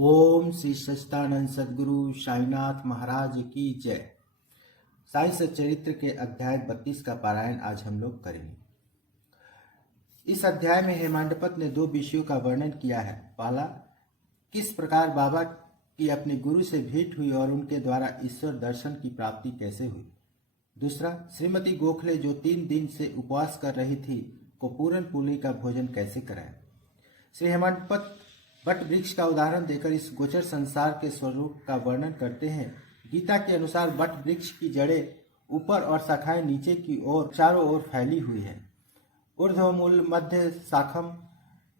ओम श्री सच्चिदानंद सद्गुरु साईनाथ महाराज की जय। साई सच्चरित्र के अध्याय 32 का पारायण आज हम लोग करेंगे। इस अध्याय में हेमांडपत ने दो विषयों का वर्णन किया है। पहला, किस प्रकार बाबा की अपने गुरु से भेंट हुई और उनके द्वारा ईश्वर दर्शन की प्राप्ति कैसे हुई। दूसरा, श्रीमती गोखले जो 3 दिन से उपवास कर रही थी को पूरन पूली का भोजन कैसे कराया। श्री हेमांडपत वट वृक्ष का उदाहरण देकर इस गोचर संसार के स्वरूप का वर्णन करते हैं। गीता के अनुसार वट वृक्ष की जड़ें ऊपर और शाखाएं नीचे की ओर चारों ओर फैली हुई है। ऊर्ध्वमूल मध्य शाखम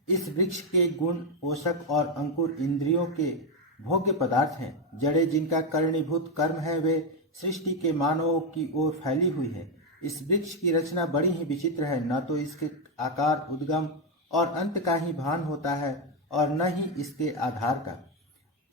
इस वृक्ष के गुण, पोषक और अंकुर इंद्रियों के भोग्य पदार्थ हैं। जड़ें जिनका करणीभूत कर्म है वे सृष्टि के मानवों की ओर फैली हुई है। इस वृक्ष की रचना बड़ी ही विचित्र है। न तो इसके आकार, उद्गम और अंत का ही भान होता है और न ही इसके आधार का।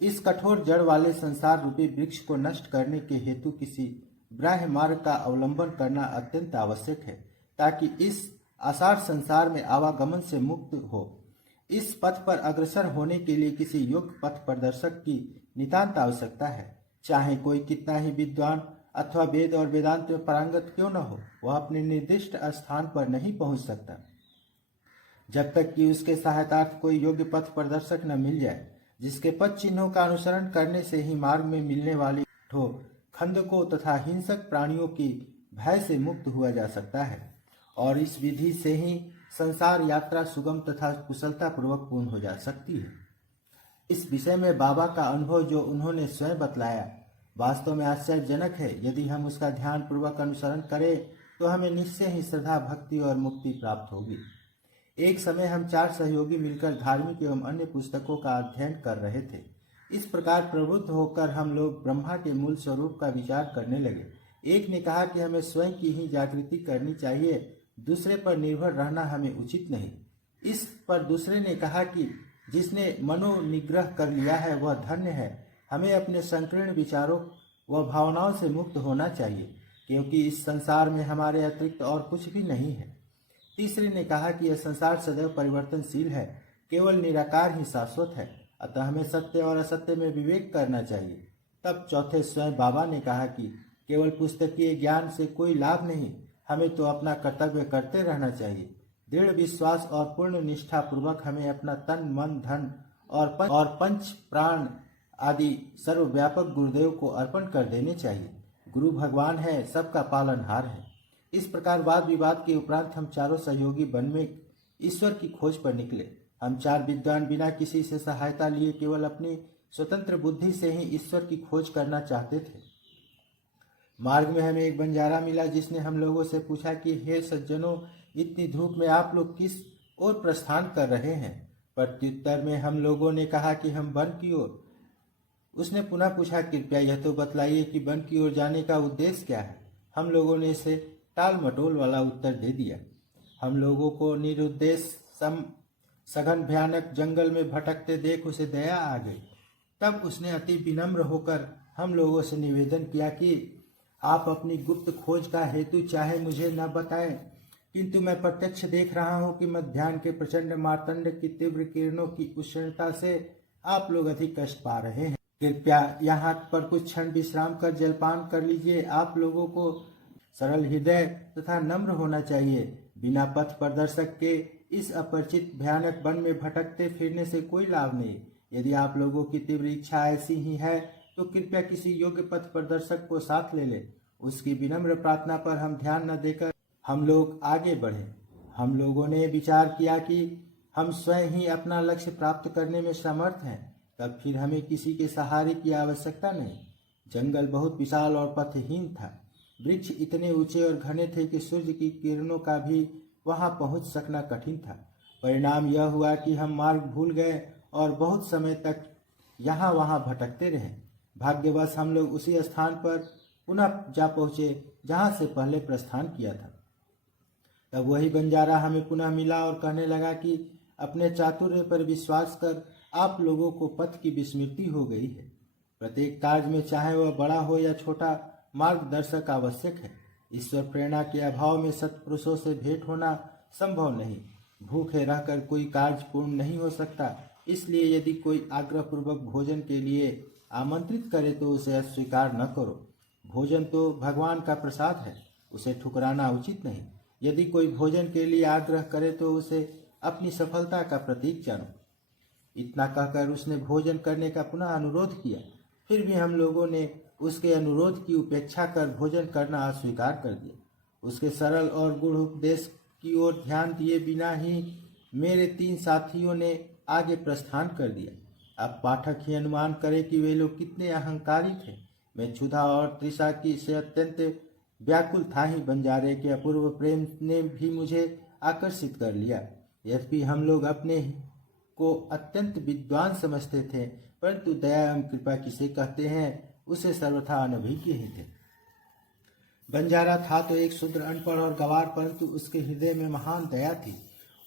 इस कठोर जड़ वाले संसार रूपी वृक्ष को नष्ट करने के हेतु किसी ब्राह्य मार्ग का अवलंबन करना अत्यंत आवश्यक है, ताकि इस आसार संसार में आवागमन से मुक्त हो। इस पथ पर अग्रसर होने के लिए किसी योग्य पथ प्रदर्शक की नितांत आवश्यकता है। चाहे कोई कितना ही विद्वान अथवा वेद और वेदांत में पारंगत क्यों न हो, वह अपने निर्दिष्ट स्थान पर नहीं पहुंच सकता जब तक कि उसके सहायतार्थ कोई योग्य पथ प्रदर्शक न मिल जाए, जिसके पथ चिन्हों का अनुसरण करने से ही मार्ग में मिलने वाली खंदकों तथा हिंसक प्राणियों की भय से मुक्त हुआ जा सकता है। और इस विधि से ही संसार यात्रा सुगम तथा कुशलता पूर्वक पूर्ण हो जा सकती है। इस विषय में बाबा का अनुभव जो उन्होंने स्वयं बतलाया वास्तव में आश्चर्यजनक है। यदि हम उसका ध्यान पूर्वक अनुसरण करें तो हमें निश्चय ही श्रद्धा, भक्ति और मुक्ति प्राप्त होगी। एक समय हम 4 सहयोगी मिलकर धार्मिक एवं अन्य पुस्तकों का अध्ययन कर रहे थे। इस प्रकार प्रवृत्त होकर हम लोग ब्रह्मा के मूल स्वरूप का विचार करने लगे। एक ने कहा कि हमें स्वयं की ही जागृति करनी चाहिए, दूसरे पर निर्भर रहना हमें उचित नहीं। इस पर दूसरे ने कहा कि जिसने मनोनिग्रह कर लिया है वह धन्य है। हमें अपने संकीर्ण विचारों व भावनाओं से मुक्त होना चाहिए, क्योंकि इस संसार में हमारे अतिरिक्त और कुछ भी नहीं है। तीसरे ने कहा कि यह संसार सदैव परिवर्तनशील है, केवल निराकार ही शाश्वत है, अतः हमें सत्य और असत्य में विवेक करना चाहिए। तब चौथे स्वयं बाबा ने कहा कि केवल पुस्तकीय ज्ञान से कोई लाभ नहीं, हमें तो अपना कर्तव्य करते रहना चाहिए। दृढ़ विश्वास और पूर्ण निष्ठा पूर्वक हमें अपना तन, मन, धन और पंच प्राण आदि सर्वव्यापक गुरुदेव को अर्पण कर देने चाहिए। गुरु भगवान है, सबका पालनहार है। इस प्रकार वाद विवाद के उपरांत हम चारों सहयोगी वन में ईश्वर की खोज पर निकले। हम 4 विद्वान बिना किसी से सहायता लिए केवल अपनी स्वतंत्र बुद्धि से ही ईश्वर की खोज करना चाहते थे। मार्ग में हमें एक बंजारा मिला, जिसने हम लोगों से पूछा कि हे सज्जनों, इतनी धूप में आप लोग किस ओर प्रस्थान कर रहे हैं। प्रत्युत्तर में हम लोगों ने कहा कि हम वन की ओर। उसने पुनः पूछा, कृपया यह तो बतलाइए कि वन की ओर जाने का उद्देश्य क्या है। हम लोगों ने इसे टाल मटोल वाला उत्तर दे दिया। हम लोगों को निरुद्देश्य सघन भयानक जंगल में भटकते देख उसे दया आ गई। तब उसने अति विनम्र होकर हम लोगों से निवेदन किया कि आप अपनी गुप्त खोज का हेतु चाहे मुझे न बताएं, किंतु मैं प्रत्यक्ष देख रहा हूं कि मध्याह्न के प्रचंड मार्तंड की तीव्र किरणों की उष्णता से आप लोग अधिक कष्ट पा रहे हैं। कृपया यहाँ पर कुछ क्षण विश्राम कर जलपान कर लीजिए। आप लोगों को सरल हृदय तथा नम्र होना चाहिए। बिना पथ प्रदर्शक के इस अपरिचित भयानक वन में भटकते फिरने से कोई लाभ नहीं। यदि आप लोगों की तीव्र इच्छा ऐसी ही है तो कृपया किसी योग्य पथ प्रदर्शक को साथ ले लें। उसकी विनम्र प्रार्थना पर हम ध्यान न देकर हम लोग आगे बढ़े। हम लोगों ने विचार किया कि हम स्वयं ही अपना लक्ष्य प्राप्त करने में समर्थ हैं, तब फिर हमें किसी के सहारे की आवश्यकता नहीं। जंगल बहुत विशाल और पथहीन था। वृक्ष इतने ऊंचे और घने थे कि सूर्य की किरणों का भी वहां पहुंच सकना कठिन था। परिणाम यह हुआ कि हम मार्ग भूल गए और बहुत समय तक यहाँ वहां भटकते रहे। भाग्यवश हम लोग उसी स्थान पर पुनः जा पहुंचे जहां से पहले प्रस्थान किया था। तब वही बंजारा हमें पुनः मिला और कहने लगा कि अपने चातुर्य पर विश्वास कर आप लोगों को पथ की विस्मृति हो गई है। प्रत्येक कार्य में चाहे वह बड़ा हो या छोटा मार्गदर्शक आवश्यक है। ईश्वर प्रेरणा के अभाव में सत्पुरुषों से भेंट होना संभव नहीं। भूखे रहकर कोई कार्य पूर्ण नहीं हो सकता। इसलिए यदि कोई आग्रहपूर्वक भोजन के लिए आमंत्रित करे तो उसे अस्वीकार न करो। भोजन तो भगवान का प्रसाद है, उसे ठुकराना उचित नहीं। यदि कोई भोजन के लिए आग्रह करे तो उसे अपनी सफलता का प्रतीक जानो। इतना कहकर उसने भोजन करने का पुनः अनुरोध किया। फिर भी हम लोगों ने उसके अनुरोध की उपेक्षा कर भोजन करना अस्वीकार कर दिया। उसके सरल और गूढ़ उपदेश की ओर ध्यान दिए बिना ही मेरे 3 साथियों ने आगे प्रस्थान कर दिया। अब पाठक ही अनुमान करे कि वे लोग कितने अहंकारी थे। मैं क्षुधा और तृषा की से अत्यंत व्याकुल था ही। बंजारे के अपूर्व प्रेम ने भी मुझे आकर्षित कर लिया। यद्यपि हम लोग अपने को अत्यंत विद्वान समझते थे, परंतु दया एवं कृपा किसे कहते हैं उसे सर्वथा अनभिज्ञ ही थे। बंजारा था तो एक शूद्र, अनपढ़ और गंवार, परंतु उसके हृदय में महान दया थी।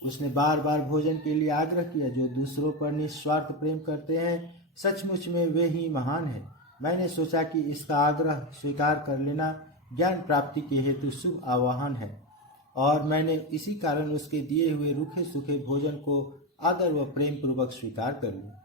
उसने बार बार भोजन के लिए आग्रह किया। जो दूसरों पर निस्वार्थ प्रेम करते हैं, सचमुच में वे ही महान हैं। मैंने सोचा कि इसका आग्रह स्वीकार कर लेना ज्ञान प्राप्ति के हेतु शुभ आवाहन है, और मैंने इसी कारण उसके दिए हुए रूखे सूखे भोजन को आदर व प्रेम पूर्वक स्वीकार कर लिया।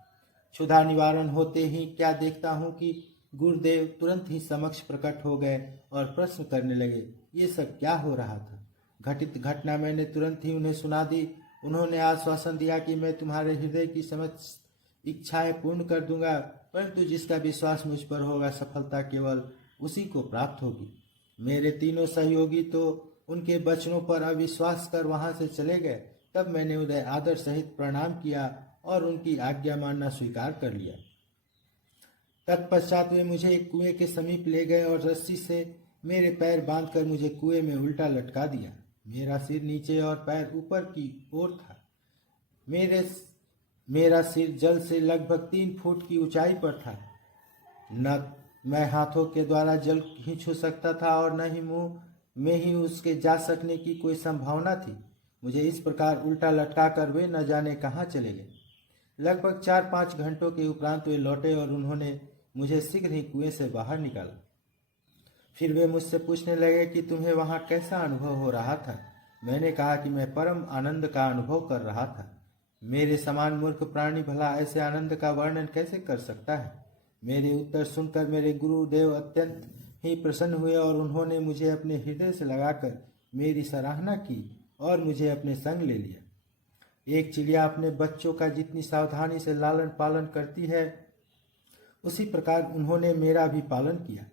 क्षुधा निवारण होते ही क्या देखता हूँ कि गुरुदेव तुरंत ही समक्ष प्रकट हो गए और प्रश्न करने लगे, ये सब क्या हो रहा था। घटित घटना मैंने तुरंत ही उन्हें सुना दी। उन्होंने आश्वासन दिया कि मैं तुम्हारे हृदय की समस्त इच्छाएं पूर्ण कर दूंगा, परंतु जिसका विश्वास मुझ पर होगा सफलता केवल उसी को प्राप्त होगी। मेरे तीनों सहयोगी तो उनके वचनों पर अविश्वास कर वहां से चले गए। तब मैंने उन्हें आदर सहित प्रणाम किया और उनकी आज्ञा मानना स्वीकार कर लिया। तत्पश्चात वे मुझे एक कुएं के समीप ले गए और रस्सी से मेरे पैर बांधकर मुझे कुएं में उल्टा लटका दिया। मेरा सिर नीचे और पैर ऊपर की ओर था। मेरा सिर जल से लगभग 3 फुट की ऊंचाई पर था। न मैं हाथों के द्वारा जल ही छू सकता था और न ही मुंह में ही उसके जा सकने की कोई संभावना थी। मुझे इस प्रकार उल्टा लटका कर वे न जाने कहाँ चले गए। लगभग 4-5 घंटों के उपरांत वे लौटे और उन्होंने मुझे शीघ्र ही कुएं से बाहर निकाला। फिर वे मुझसे पूछने लगे कि तुम्हें वहां कैसा अनुभव हो रहा था। मैंने कहा कि मैं परम आनंद का अनुभव कर रहा था। मेरे समान मूर्ख प्राणी भला ऐसे आनंद का वर्णन कैसे कर सकता है। मेरे उत्तर सुनकर मेरे गुरुदेव अत्यंत ही प्रसन्न हुए और उन्होंने मुझे अपने हृदय से लगाकर मेरी सराहना की और मुझे अपने संग ले लिया। एक चिड़िया अपने बच्चों का जितनी सावधानी से लालन पालन करती है, उसी प्रकार उन्होंने मेरा भी पालन किया।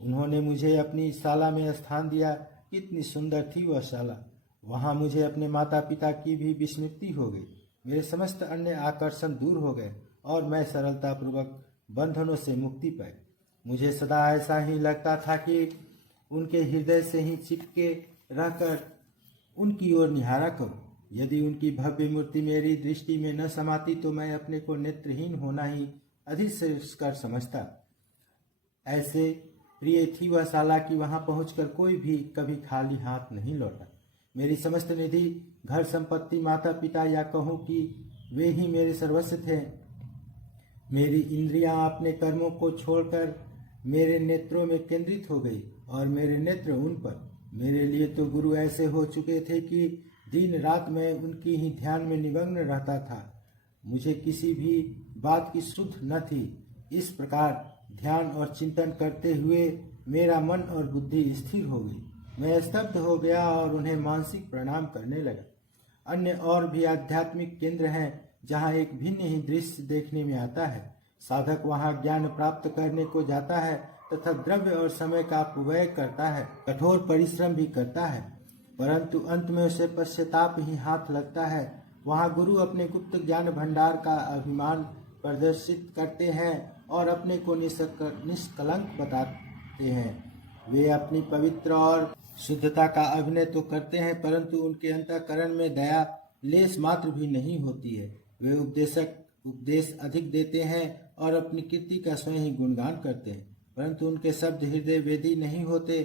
उन्होंने मुझे अपनी शाला में स्थान दिया। कितनी सुंदर थी वह शाला। वहां मुझे अपने माता पिता की भी विस्मृति हो गई। मेरे समस्त अन्य आकर्षण दूर हो गए और मैं सरलतापूर्वक बंधनों से मुक्ति पाई। मुझे सदा ऐसा ही लगता था कि उनके हृदय से ही चिपके रहकर उनकी ओर निहारा करूं। यदि उनकी भव्य मूर्ति मेरी दृष्टि में न समाती तो मैं अपने को नेत्रहीन होना ही अधिक श्रेयस्कर समझता। ऐसे प्रिय थी वह शाला कि वहां पहुंचकर कोई भी कभी खाली हाथ नहीं लौटा। मेरी समस्त निधि, घर संपत्ति, माता पिता या कहूं कि वे ही मेरे सर्वस्व थे। मेरी इंद्रियां अपने कर्मों को छोड़कर मेरे नेत्रों में केंद्रित हो गई और मेरे नेत्र उन पर। मेरे लिए तो गुरु ऐसे हो चुके थे कि दिन रात मैं उनकी ही ध्यान में निमग्न रहता था। मुझे किसी भी बात की सुध न थी। इस प्रकार ध्यान और चिंतन करते हुए मेरा मन और बुद्धि स्थिर हो गई। मैं स्तब्ध हो गया और उन्हें मानसिक प्रणाम करने लगा। अन्य और भी आध्यात्मिक केंद्र हैं जहाँ एक भिन्न ही दृश्य देखने में आता है। साधक वहाँ ज्ञान प्राप्त करने को जाता है तथा द्रव्य और समय का अपव्यय करता है, कठोर परिश्रम भी करता है, परंतु अंत में उसे पश्चाताप ही हाथ लगता है। वहाँ गुरु अपने गुप्त ज्ञान भंडार का अभिमान प्रदर्शित करते हैं और अपने को निष्कलंक बताते हैं। वे अपनी पवित्र और शुद्धता का अभिनय तो करते हैं, परंतु उनके अंतःकरण में दया लेस मात्र भी नहीं होती है। वे उपदेश अधिक देते हैं और अपनी कीर्ति का स्वयं ही गुणगान करते हैं, परंतु उनके शब्द हृदय वेदी नहीं होते,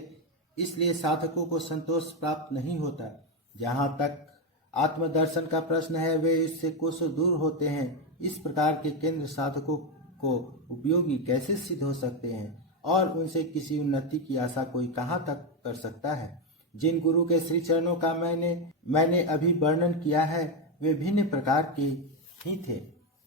इसलिए साधकों को संतोष प्राप्त नहीं होता। जहाँ तक आत्मदर्शन का प्रश्न है, वे इससे कोसों दूर होते हैं। इस प्रकार के केंद्र साधकों को उपयोगी कैसे सिद्ध हो सकते हैं और उनसे किसी उन्नति की आशा कोई कहाँ तक कर सकता है। जिन गुरु के श्री चरणों का मैंने अभी वर्णन किया है, वे भिन्न प्रकार के ही थे,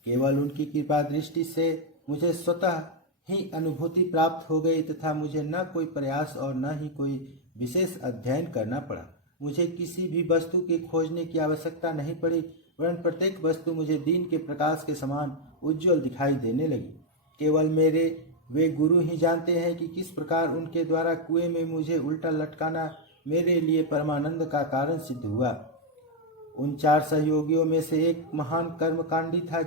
केवल उनकी कृपा दृष्टि से मुझे स्वतः ही अनुभूति प्राप्त हो गई तथा मुझे न कोई प्रयास और न ही कोई विशेष अध्ययन करना पड़ा। मुझे किसी भी वस्तु के खोजने की आवश्यकता नहीं पड़ी, वरन प्रत्येक वस्तु मुझे दिन के प्रकाश के समान उज्जवल दिखाई देने लगी। केवल मेरे वे गुरु ही जानते हैं कि किस प्रकार उनके द्वारा कुएं में मुझे उल्टा लटकाना मेरे लिए परमानंद का कारण सिद्ध हुआ। उन 4 सहयोगियों में से एक महान कर्मकांडी था,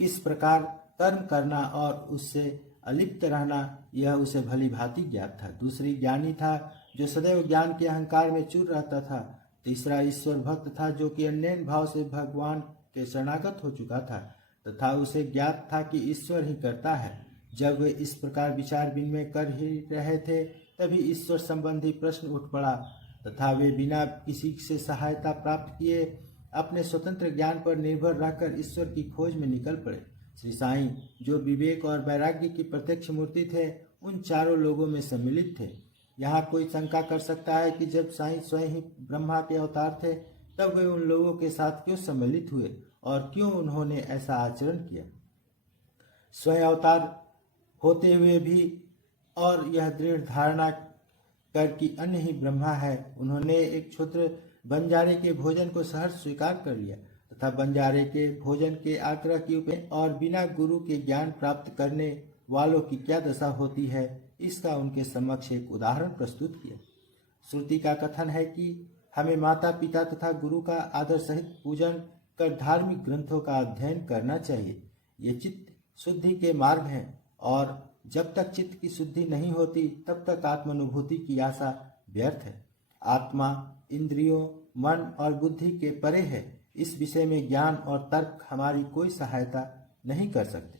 किस प्रकार कर्म करना और उससे अलिप्त रहना यह उसे भली भांति ज्ञात था। दूसरी ज्ञानी था जो सदैव ज्ञान के अहंकार में चूर रहता था। तीसरा ईश्वर भक्त था जो कि अन्य भाव से भगवान के शरणागत हो चुका था तथा उसे ज्ञात था कि ईश्वर ही करता है। जब वे इस प्रकार विचार विनिमय कर ही रहे थे तभी ईश्वर संबंधी प्रश्न उठ पड़ा तथा वे बिना किसी से सहायता प्राप्त किए अपने स्वतंत्र ज्ञान पर निर्भर रहकर ईश्वर की खोज में निकल पड़े। श्री साईं जो विवेक और वैराग्य की प्रत्यक्ष मूर्ति थे, उन चारों लोगों में सम्मिलित थे। यहाँ कोई शंका कर सकता है कि जब साईं स्वयं ही ब्रह्मा के अवतार थे तब वे उन लोगों के साथ क्यों सम्मिलित हुए और क्यों उन्होंने ऐसा आचरण किया। स्वयं अवतार होते हुए भी और यह दृढ़ धारणा कर कि अन्य ही ब्रह्मा है, उन्होंने एक क्षुद्र बंजारे के भोजन को सहर्ष स्वीकार कर लिया तथा बंजारे के भोजन के आग्रह की उपेक्षा और बिना गुरु के ज्ञान प्राप्त करने वालों की क्या दशा होती है, इसका उनके समक्ष एक उदाहरण प्रस्तुत किया। श्रुति का कथन है कि हमें माता पिता तथा गुरु का आदर सहित पूजन कर धार्मिक ग्रंथों का अध्ययन करना चाहिए। ये चित्त शुद्धि के मार्ग हैं और जब तक चित्त की शुद्धि नहीं होती तब तक आत्मानुभूति की आशा व्यर्थ है। आत्मा इंद्रियों, मन और बुद्धि के परे है। इस विषय में ज्ञान और तर्क हमारी कोई सहायता नहीं कर सकते।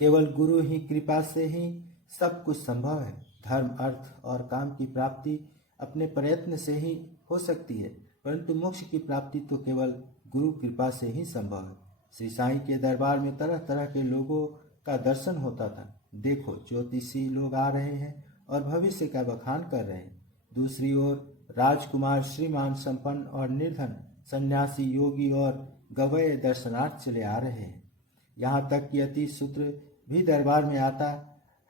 केवल गुरु ही कृपा से ही सब कुछ संभव है। धर्म, अर्थ और काम की प्राप्ति अपने प्रयत्न से ही हो सकती है, परंतु मोक्ष की प्राप्ति तो केवल गुरु कृपा से ही संभव है। श्री साईं के दरबार में तरह तरह के लोगों का दर्शन होता था। देखो, ज्योतिषी लोग आ रहे हैं और भविष्य का बखान कर रहे हैं। दूसरी ओर राजकुमार, श्रीमान, संपन्न और निर्धन, सन्यासी, योगी और गवय दर्शनार्थ चले आ रहे हैं। यहाँ तक कि अति शूद्र भी दरबार में आता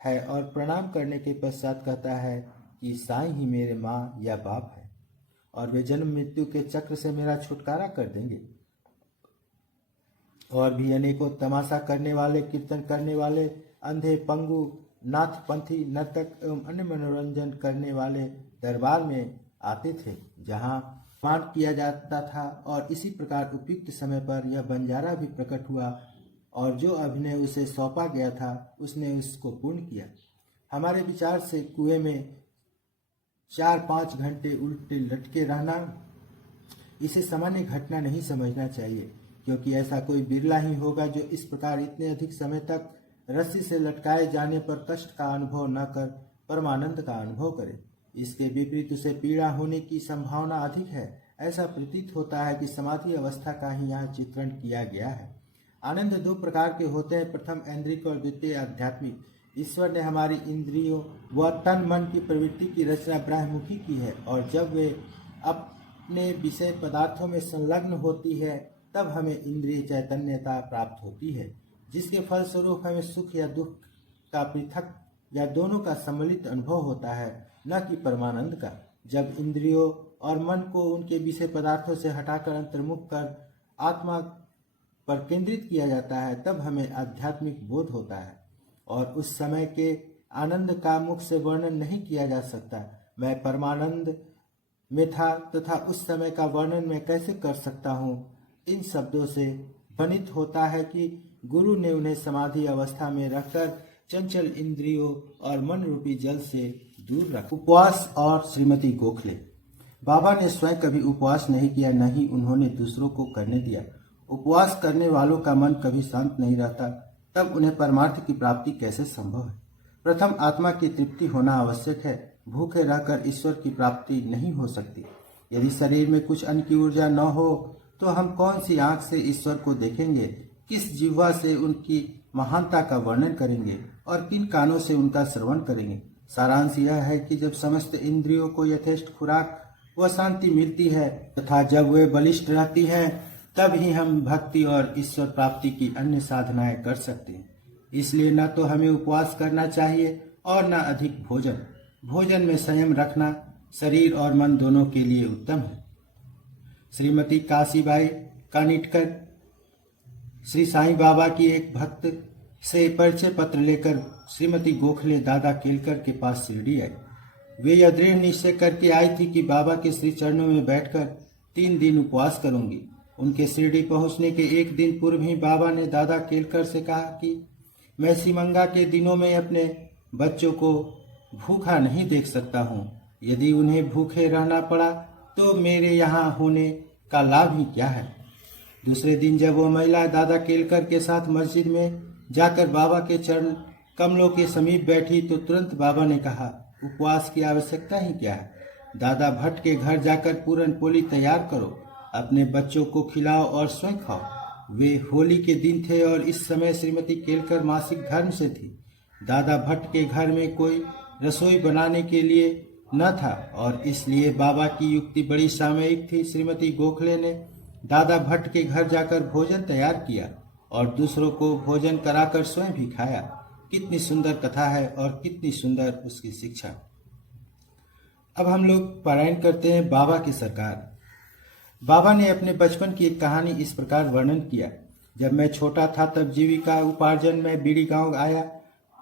है और प्रणाम करने के पश्चात कहता है कि साईं ही मेरे माँ या बाप है और वे जन्म मृत्यु के चक्र से मेरा छुटकारा कर देंगे। और भी अनेकों तमाशा करने वाले, कीर्तन करने वाले, अंधे, पंगु, नाथपंथी, नर्तक एवं अन्य मनोरंजन करने वाले दरबार में आते थे, जहाँ मान किया जाता था। और इसी प्रकार उपयुक्त समय पर यह बंजारा भी प्रकट हुआ और जो अभिनय उसे सौंपा गया था उसने उसको पूर्ण किया। हमारे विचार से कुएं में 4-5 घंटे उल्टे लटके रहना इसे सामान्य घटना नहीं समझना चाहिए, क्योंकि ऐसा कोई बिरला ही होगा जो इस प्रकार इतने अधिक समय तक रस्सी से लटकाए जाने पर कष्ट का अनुभव न कर परमानंद का अनुभव करे। इसके विपरीत उसे पीड़ा होने की संभावना अधिक है। ऐसा प्रतीत होता है कि समाधि अवस्था का ही यहाँ चित्रण किया गया है। आनंद 2 प्रकार के होते हैं, प्रथम ऐन्द्रिक और द्वितीय आध्यात्मिक। ईश्वर ने हमारी इंद्रियों व तन मन की प्रवृत्ति की रचना ब्रह्ममुखी की है और जब वे अपने विषय पदार्थों में संलग्न होती है तब हमें इंद्रिय चैतन्यता प्राप्त होती है, जिसके फलस्वरूप हमें सुख या दुख का पृथक या दोनों का सम्मिलित अनुभव होता है, न कि परमानंद का। जब इंद्रियों और मन को उनके विषय पदार्थों से हटाकर अंतर्मुख कर आत्मा पर केंद्रित किया जाता है तब हमें आध्यात्मिक बोध होता है और उस समय के आनंद का मुख से वर्णन नहीं किया जा सकता। मैं परमानंद में था तथा उस समय का वर्णन मैं कैसे कर सकता हूँ। इन शब्दों से ध्वनित होता है कि गुरु ने उन्हें समाधि अवस्था में रखकर चंचल इंद्रियों और मन रूपी जल से दूर रखा। उपवास और श्रीमती गोखले। बाबा ने स्वयं कभी उपवास नहीं किया, न ही उन्होंने दूसरों को करने दिया। उपवास करने वालों का मन कभी शांत नहीं रहता, तब उन्हें परमार्थ की प्राप्ति कैसे संभव है। प्रथम आत्मा की तृप्ति होना आवश्यक है। भूखे रहकर ईश्वर की प्राप्ति नहीं हो सकती। यदि शरीर में कुछ अन्न की ऊर्जा न हो तो हम कौन सी आंख से ईश्वर को देखेंगे, किस जिह्वा से उनकी महानता का वर्णन करेंगे और किन कानों से उनका श्रवण करेंगे। सारांश यह है कि जब समस्त इंद्रियों को यथेष्ट खुराक व शांति मिलती है तथा जब वे बलिष्ठ रहती हैं तब ही हम भक्ति और ईश्वर प्राप्ति की अन्य साधनाएं कर सकते हैं। इसलिए न तो हमें उपवास करना चाहिए और न अधिक भोजन। भोजन में संयम रखना शरीर और मन दोनों के लिए उत्तम है। श्रीमती काशीबाई कानिटकर श्री साईं बाबा की एक भक्त से परिचय पत्र लेकर श्रीमती गोखले दादा केलकर के पास शिरडी आई। वे यह दृढ़ निश्चय करके आई थी कि बाबा के श्री चरणों में बैठकर 3 दिन उपवास करूंगी। उनके शिरडी पहुंचने के एक दिन पूर्व ही बाबा ने दादा केलकर से कहा कि मैं सीमंगा के दिनों में अपने बच्चों को भूखा नहीं देख सकता हूँ। यदि उन्हें भूखे रहना पड़ा तो मेरे यहाँ होने का लाभ ही क्या है। दूसरे दिन जब वो महिला दादा केलकर के साथ मस्जिद में जाकर बाबा के चरण कमलों के समीप बैठी तो तुरंत बाबा ने कहा, उपवास की आवश्यकता ही क्या है। दादा भट्ट के घर जाकर पूरन पोली तैयार करो, अपने बच्चों को खिलाओ और स्वयं खाओ। वे होली के दिन थे और इस समय श्रीमती केलकर मासिक धर्म से थी। दादा भट्ट के घर में कोई रसोई बनाने के लिए न था और इसलिए बाबा की युक्ति बड़ी सामयिक थी। श्रीमती गोखले ने दादा भट्ट के घर जाकर भोजन तैयार किया और दूसरों को भोजन कराकर स्वयं भी खाया। कितनी सुंदर कथा है और कितनी सुंदर उसकी शिक्षा। अब हम लोग पारायण करते हैं बाबा की सरकार। बाबा ने अपने बचपन की एक कहानी इस प्रकार वर्णन किया। जब मैं छोटा था तब जीविका उपार्जन में बीड़ी गांव आया।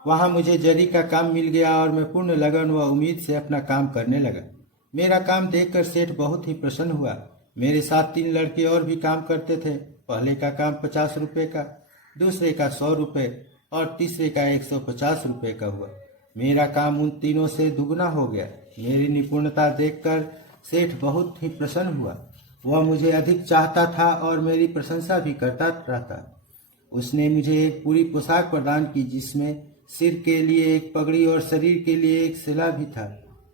वहां मुझे जरी का काम मिल गया और मैं पूर्ण लगन व उम्मीद से अपना काम करने लगा। मेरा काम देखकर सेठ बहुत ही प्रसन्न हुआ। मेरे साथ 3 लड़के और भी काम करते थे। पहले का काम 50 रुपए का, दूसरे का 100 रुपए और तीसरे का 150 रुपए का हुआ। मेरा काम उन तीनों से दुगना हो गया। मेरी निपुणता देखकर सेठ बहुत ही प्रसन्न हुआ। वह मुझे अधिक चाहता था और मेरी प्रशंसा भी करता रहता। उसने मुझे एक पूरी पोशाक प्रदान की जिसमें सिर के लिए एक पगड़ी और शरीर के लिए एक सिला भी था।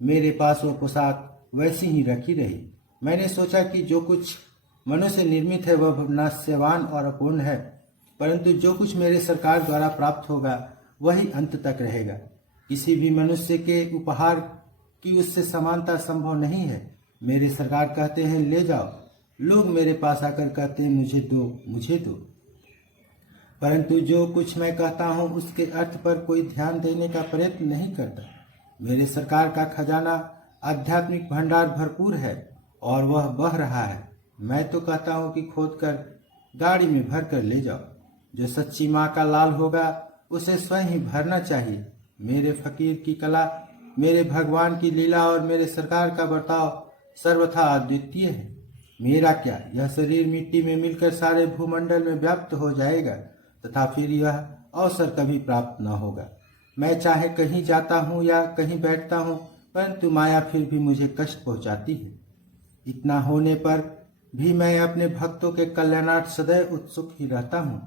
मेरे पास वह पोशाक वैसी ही रखी रही। मैंने सोचा कि जो कुछ मनुष्य निर्मित है वह नाश्यवान और अपूर्ण है, परंतु जो कुछ मेरे सरकार द्वारा प्राप्त होगा वही अंत तक रहेगा। किसी भी मनुष्य के उपहार की उससे समानता संभव नहीं है। मेरे सरकार कहते हैं ले जाओ। लोग मेरे पास आकर कहते हैं मुझे दो, मुझे दो, परंतु जो कुछ मैं कहता हूँ उसके अर्थ पर कोई ध्यान देने का प्रयत्न नहीं करता। मेरे सरकार का खजाना आध्यात्मिक भंडार भरपूर है और वह बह रहा है। मैं तो कहता हूँ कि खोदकर गाड़ी में भर कर ले जाओ। जो सच्ची माँ का लाल होगा उसे स्वयं ही भरना चाहिए। मेरे फकीर की कला, मेरे भगवान की लीला और मेरे सरकार का बर्ताव सर्वथा अद्वितीय है। मेरा क्या, यह शरीर मिट्टी में मिलकर सारे भूमंडल में व्याप्त हो जाएगा तथा फिर यह अवसर कभी प्राप्त न होगा। मैं चाहे कहीं जाता हूँ या कहीं बैठता हूँ, परंतु माया फिर भी मुझे कष्ट पहुँचाती है। इतना होने पर भी मैं अपने भक्तों के कल्याणार्थ सदैव उत्सुक ही रहता हूँ।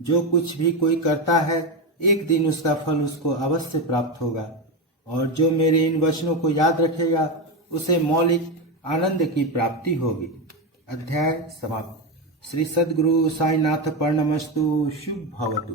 जो कुछ भी कोई करता है एक दिन उसका फल उसको अवश्य प्राप्त होगा और जो मेरे इन वचनों को याद रखेगा उसे मौलिक आनंद की प्राप्ति होगी। अध्याय समाप्त। श्री सद्गुरु साईनाथ प्रणमस्तु। शुभ भवतु।